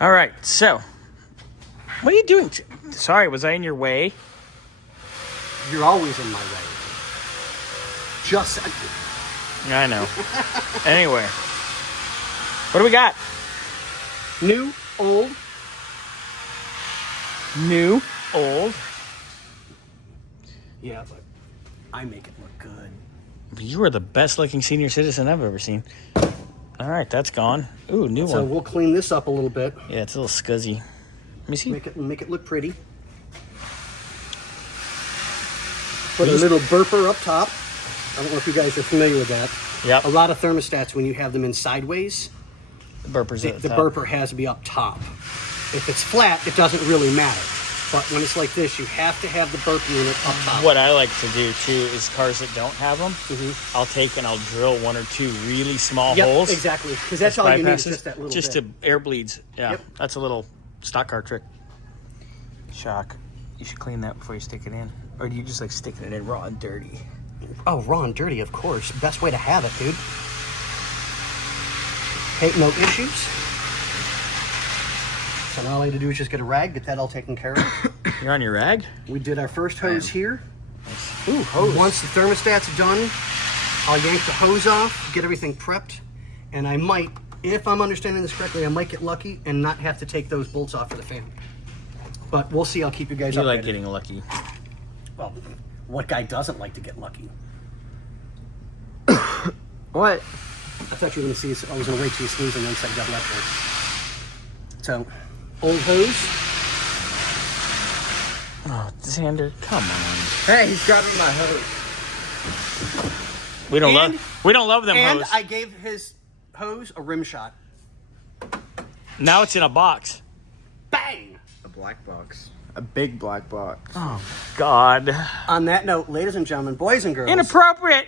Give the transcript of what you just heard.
All right, so what are you doing? Sorry, was I in your way? You're always in my way. Just I know. Anyway, what do we got? new, old. New, old. Yeah, but I make it look good. You are the best looking senior citizen I've ever seen. All right, that's gone. Ooh, new So one. we'll clean this up a little bit. Yeah, it's a little scuzzy. Let me see. Make it look pretty. Put a little burper up top. I don't know if you guys are familiar with that. Yep. A lot of thermostats, when you have them in sideways, The burper's at the top. burper has to be up top. If it's flat, it doesn't really matter. But when it's like this, you have to have the burper unit up top. What I like to do too is cars that don't have them, I'll take and I'll drill one or two really small holes. Exactly. Because that's all you need is bypasses, just that little just bit. to air bleeds. Yeah, Yep. that's a little stock car trick. Shock. You should clean that before you stick it in. Or do you just like sticking it in raw and dirty? Oh, raw and dirty, of course. Best way to have it, dude. Hey, no issues. So now all I need to do is just get a rag, get that all taken care of. You're on your rag? We did our first hose here. Ooh, hose. Once the thermostat's done, I'll yank the hose off, get everything prepped, and I might, if I'm understanding this correctly, I might get lucky and not have to take those bolts off for the fan. But we'll see. I'll keep you guys You updated. like getting lucky. Well, what guy doesn't like to get lucky? What? I thought you were going to see. I was going to wait till you sneeze and then say God bless you. So, old hose. Oh, Xander, come on. Hey, he's grabbing my hose. We don't love them And hose. I gave his hose a rim shot. Now it's in a box. Bang! A black box. A big black box. Oh God. On that note, ladies and gentlemen, boys and girls. Inappropriate.